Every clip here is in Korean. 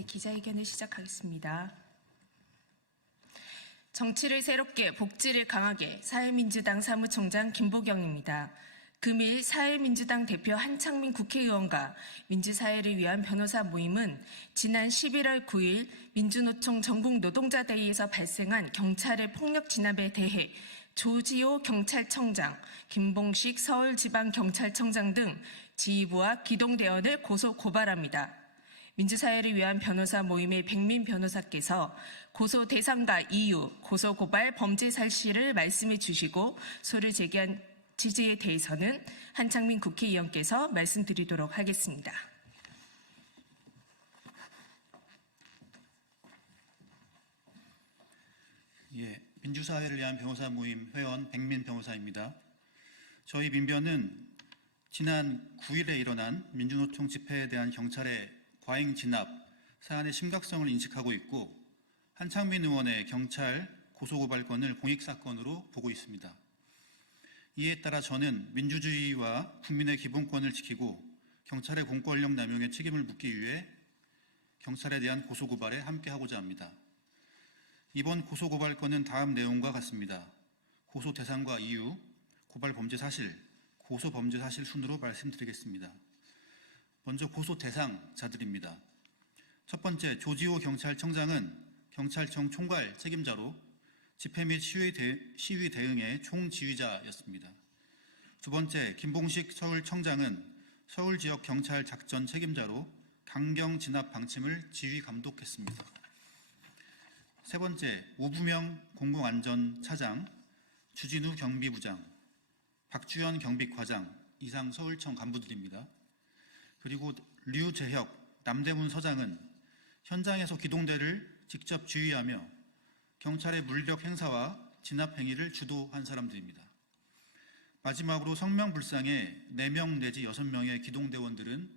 네, 기자회견을 시작하겠습니다. 정치를 새롭게, 복지를 강하게, 사회민주당 사무총장 김보경입니다. 금일 사회민주당 대표 한창민 국회의원과 민주사회를 위한 변호사 모임은 지난 11월 9일 민주노총 전국노동자대회에서 발생한 경찰의 폭력 진압에 대해 조지호 경찰청장, 김봉식 서울지방경찰청장 등 지휘부와 기동대원을 고소 고발합니다. 민주사회를 위한 변호사 모임의 백민 변호사께서 고소 대상과 이유, 고소 고발 범죄 사실을 말씀해 주시고 소를 제기한 취지에 대해서는 한창민 국회의원께서 말씀드리도록 하겠습니다. 민주사회를 위한 변호사 모임 회원 백민 변호사입니다. 저희 민변은 지난 9일에 일어난 민주노총 집회에 대한 경찰의 과잉 진압 사안의 심각성을 인식하고 있고 한창민 의원의 경찰 고소고발건을 공익사건으로 보고 있습니다. 이에 따라 저는 민주주의와 국민의 기본권을 지키고 경찰의 공권력 남용의 책임을 묻기 위해 경찰에 대한 고소고발에 함께하고자 합니다. 이번 고소고발건은 다음 내용과 같습니다. 고소 대상과 이유, 고발 범죄 사실, 고소 범죄 사실 순으로 말씀드리겠습니다. 먼저 고소 대상자들입니다. 첫 번째, 조지호 경찰청장은 경찰청 총괄 책임자로 집회 및 시위 대응의 총지휘자였습니다. 두 번째, 김봉식 서울청장은 서울지역 경찰 작전 책임자로 강경 진압 방침을 지휘 감독했습니다. 세 번째, 오부명 공공안전차장, 주진우 경비부장, 박주현 경비과장, 이상 서울청 간부들입니다. 그리고 류재혁 남대문 서장은 현장에서 기동대를 직접 지휘하며 경찰의 물력 행사와 진압 행위를 주도한 사람들입니다. 마지막으로 성명불상의 4명 내지 6명의 기동대원들은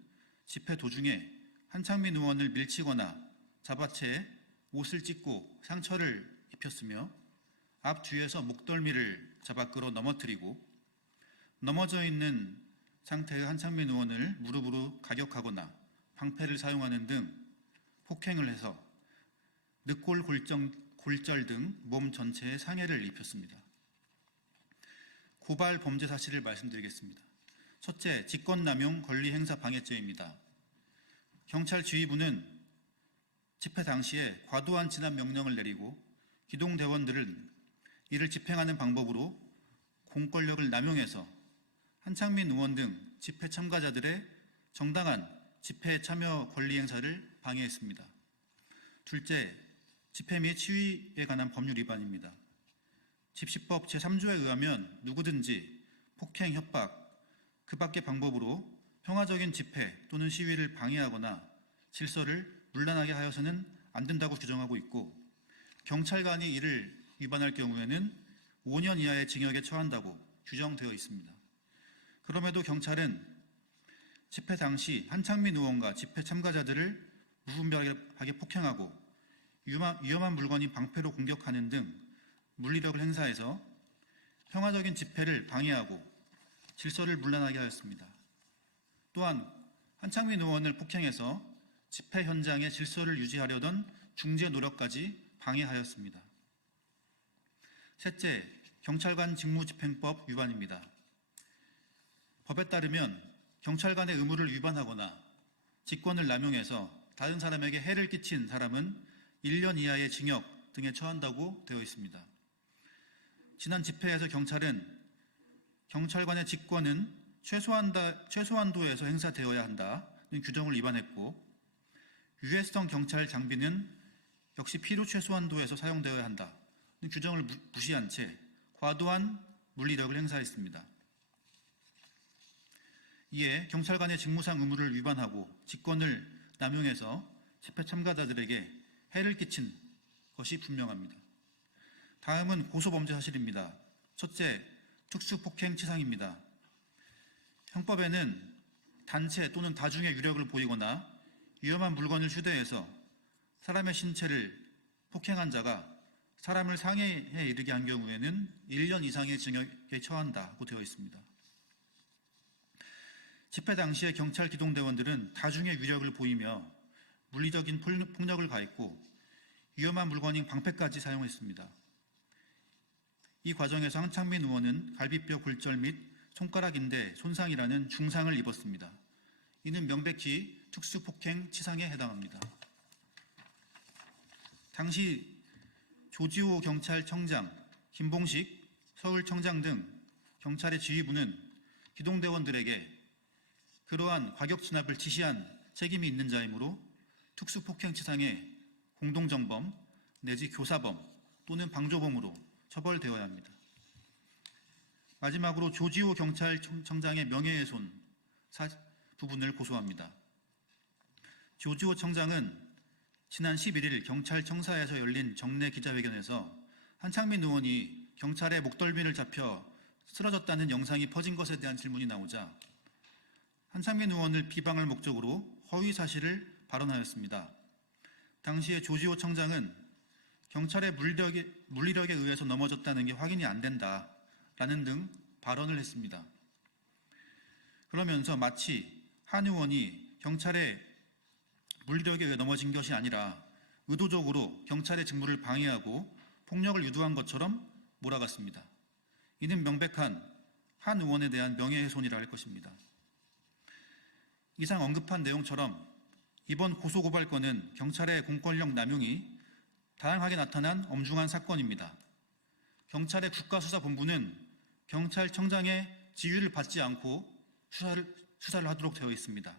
집회 도중에 한창민 의원을 밀치거나 잡아채 옷을 찢고 상처를 입혔으며 앞뒤에서 목덜미를 잡아 끌어 넘어뜨리고 넘어져 있는 상태의 한창민 의원을 무릎으로 가격하거나 방패를 사용하는 등 폭행을 해서 늑골 골절 등 몸 전체에 상해를 입혔습니다. 고발 범죄 사실을 말씀드리겠습니다. 첫째, 직권남용 권리행사 방해죄입니다. 경찰 지휘부는 집회 당시에 과도한 진압 명령을 내리고 기동대원들은 이를 집행하는 방법으로 공권력을 남용해서 한창민 의원 등 집회 참가자들의 정당한 집회 참여 권리 행사를 방해했습니다. 둘째, 집회 및 시위에 관한 법률 위반입니다. 집시법 제3조에 의하면 누구든지 폭행, 협박, 그 밖의 방법으로 평화적인 집회 또는 시위를 방해하거나 질서를 문란하게 하여서는 안 된다고 규정하고 있고 경찰관이 이를 위반할 경우에는 5년 이하의 징역에 처한다고 규정되어 있습니다. 그럼에도 경찰은 집회 당시 한창민 의원과 집회 참가자들을 무분별하게 폭행하고 위험한 물건인 방패로 공격하는 등 물리력을 행사해서 평화적인 집회를 방해하고 질서를 문란하게 하였습니다. 또한 한창민 의원을 폭행해서 집회 현장의 질서를 유지하려던 중재 노력까지 방해하였습니다. 셋째, 경찰관 직무집행법 위반입니다. 법에 따르면 경찰관의 의무를 위반하거나 직권을 남용해서 다른 사람에게 해를 끼친 사람은 1년 이하의 징역 등에 처한다고 되어 있습니다. 지난 집회에서 경찰은 경찰관의 직권은 최소한도에서 행사되어야 한다는 규정을 위반했고 유해성 경찰 장비는 역시 필요 최소한도에서 사용되어야 한다는 규정을 무시한 채 과도한 물리력을 행사했습니다. 이에 경찰관의 직무상 의무를 위반하고 직권을 남용해서 집회 참가자들에게 해를 끼친 것이 분명합니다. 다음은 고소범죄 사실입니다. 첫째, 특수폭행치상입니다. 형법에는 단체 또는 다중의 유력을 보이거나 위험한 물건을 휴대해서 사람의 신체를 폭행한 자가 사람을 상해에 이르게 한 경우에는 1년 이상의 징역에 처한다고 되어 있습니다. 집회 당시에 경찰 기동대원들은 다중의 위력을 보이며 물리적인 폭력을 가했고 위험한 물건인 방패까지 사용했습니다. 이 과정에서 한창민 의원은 갈비뼈 골절 및 손가락 인대 손상이라는 중상을 입었습니다. 이는 명백히 특수폭행 치상에 해당합니다. 당시 조지호 경찰청장, 김봉식 서울청장 등 경찰의 지휘부는 기동대원들에게 그러한 과격 진압을 지시한 책임이 있는 자이므로 특수폭행 치상의 공동정범 내지 교사범 또는 방조범으로 처벌되어야 합니다. 마지막으로 조지호 경찰청장의 명예훼손 부분을 고소합니다. 조지호 청장은 지난 11일 경찰청사에서 열린 정례 기자회견에서 한창민 의원이 경찰의 목덜미를 잡혀 쓰러졌다는 영상이 퍼진 것에 대한 질문이 나오자 한창민 의원을 비방할 목적으로 허위 사실을 발언하였습니다. 당시에 조지호 청장은 경찰의 물리력에 의해서 넘어졌다는 게 확인이 안 된다라는 등 발언을 했습니다. 그러면서 마치 한 의원이 경찰의 물리력에 의해 넘어진 것이 아니라 의도적으로 경찰의 직무를 방해하고 폭력을 유도한 것처럼 몰아갔습니다. 이는 명백한 한 의원에 대한 명예훼손이라 할 것입니다. 이상 언급한 내용처럼 이번 고소고발건은 경찰의 공권력 남용이 다양하게 나타난 엄중한 사건입니다. 경찰의 국가수사본부는 경찰청장의 지휘를 받지 않고 수사를 하도록 되어 있습니다.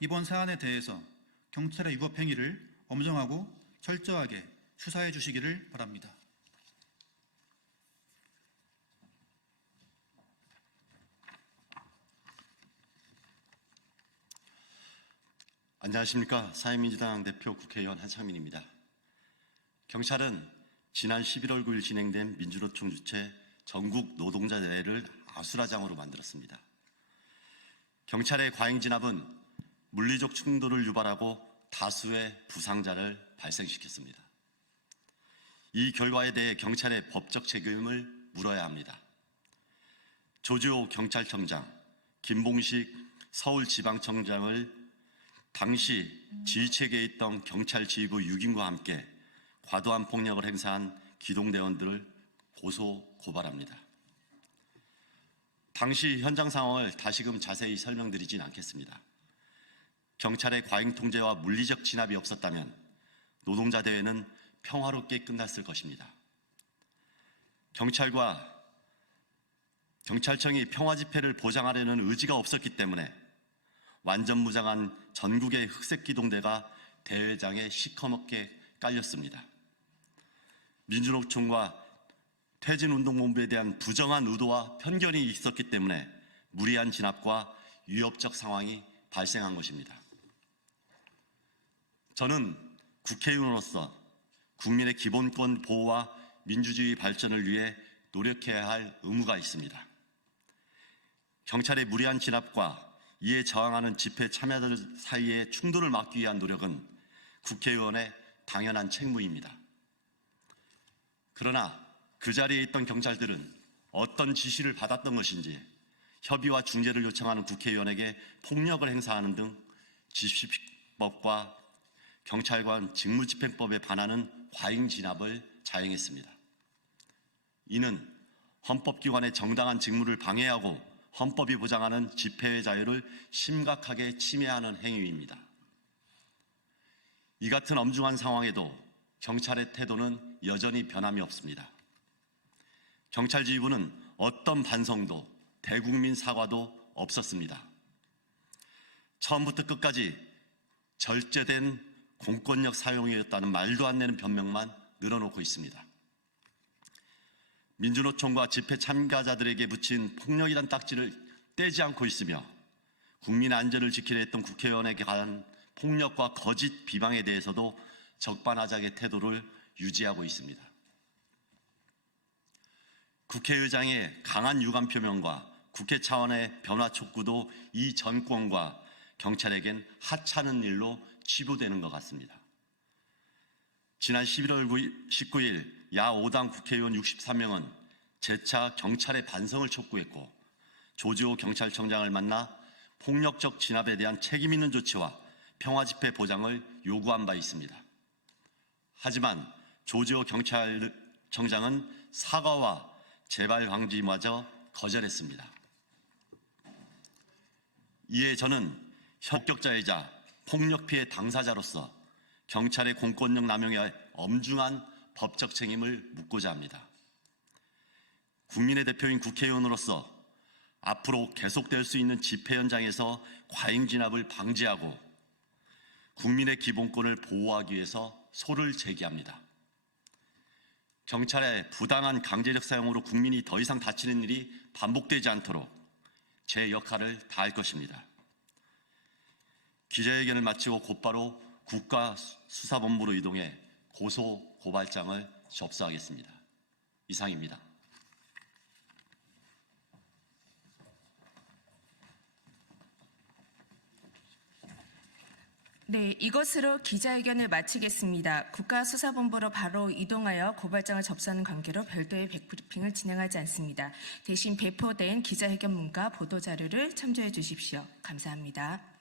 이번 사안에 대해서 경찰의 위법행위를 엄정하고 철저하게 수사해 주시기를 바랍니다. 안녕하십니까. 사회민주당 대표 국회의원 한창민입니다. 경찰은 지난 11월 9일 진행된 민주노총 주최 전국 노동자 대회를 아수라장으로 만들었습니다. 경찰의 과잉 진압은 물리적 충돌을 유발하고 다수의 부상자를 발생시켰습니다. 이 결과에 대해 경찰의 법적 책임을 물어야 합니다. 조지호 경찰청장, 김봉식 서울지방청장을 당시 지휘체계에 있던 경찰 지휘부 6인과 함께 과도한 폭력을 행사한 기동대원들을 고소 고발합니다. 당시 현장 상황을 다시금 자세히 설명드리진 않겠습니다. 경찰의 과잉 통제와 물리적 진압이 없었다면 노동자 대회는 평화롭게 끝났을 것입니다. 경찰청이 평화 집회를 보장하려는 의지가 없었기 때문에 완전 무장한 전국의 흑색 기동대가 대회장에 시커멓게 깔렸습니다. 민주노총과 퇴진운동본부에 대한 부정한 의도와 편견이 있었기 때문에 무리한 진압과 위협적 상황이 발생한 것입니다. 저는 국회의원으로서 국민의 기본권 보호와 민주주의 발전을 위해 노력해야 할 의무가 있습니다. 경찰의 무리한 진압과 이에 저항하는 집회 참여자들 사이의 충돌을 막기 위한 노력은 국회의원의 당연한 책무입니다. 그러나 그 자리에 있던 경찰들은 어떤 지시를 받았던 것인지 협의와 중재를 요청하는 국회의원에게 폭력을 행사하는 등 집시법과 경찰관 직무집행법에 반하는 과잉 진압을 자행했습니다. 이는 헌법기관의 정당한 직무를 방해하고 헌법이 보장하는 집회의 자유를 심각하게 침해하는 행위입니다. 이 같은 엄중한 상황에도 경찰의 태도는 여전히 변함이 없습니다. 경찰 지휘부는 어떤 반성도 대국민 사과도 없었습니다. 처음부터 끝까지 절제된 공권력 사용이었다는 말도 안 되는 변명만 늘어놓고 있습니다. 민주노총과 집회 참가자들에게 붙인 폭력이란 딱지를 떼지 않고 있으며 국민의 안전을 지키려 했던 국회의원에게 가한 폭력과 거짓 비방에 대해서도 적반하장의 태도를 유지하고 있습니다. 국회의장의 강한 유감 표명과 국회 차원의 변화 촉구도 이 정권과 경찰에겐 하찮은 일로 치부되는 것 같습니다. 지난 11월 19일 야 5당 국회의원 63명은 재차 경찰의 반성을 촉구했고 조지호 경찰청장을 만나 폭력적 진압에 대한 책임 있는 조치와 평화집회 보장을 요구한 바 있습니다. 하지만 조지호 경찰청장은 사과와 재발 방지마저 거절했습니다. 이에 저는 협격자이자 폭력 피해 당사자로서 경찰의 공권력 남용에 엄중한 법적 책임을 묻고자 합니다. 국민의 대표인 국회의원으로서 앞으로 계속될 수 있는 집회 현장에서 과잉 진압을 방지하고 국민의 기본권을 보호하기 위해서 소를 제기합니다. 경찰의 부당한 강제력 사용으로 국민이 더 이상 다치는 일이 반복되지 않도록 제 역할을 다할 것입니다. 기자회견을 마치고 곧바로 국가수사본부로 이동해 고소 고발장을 접수하겠습니다. 이상입니다. 네, 이것으로 기자회견을 마치겠습니다. 국가수사본부로 바로 이동하여 고발장을 접수하는 관계로 별도의 백브리핑을 진행하지 않습니다. 대신 배포된 기자회견문과 보도자료를 참조해 주십시오. 감사합니다.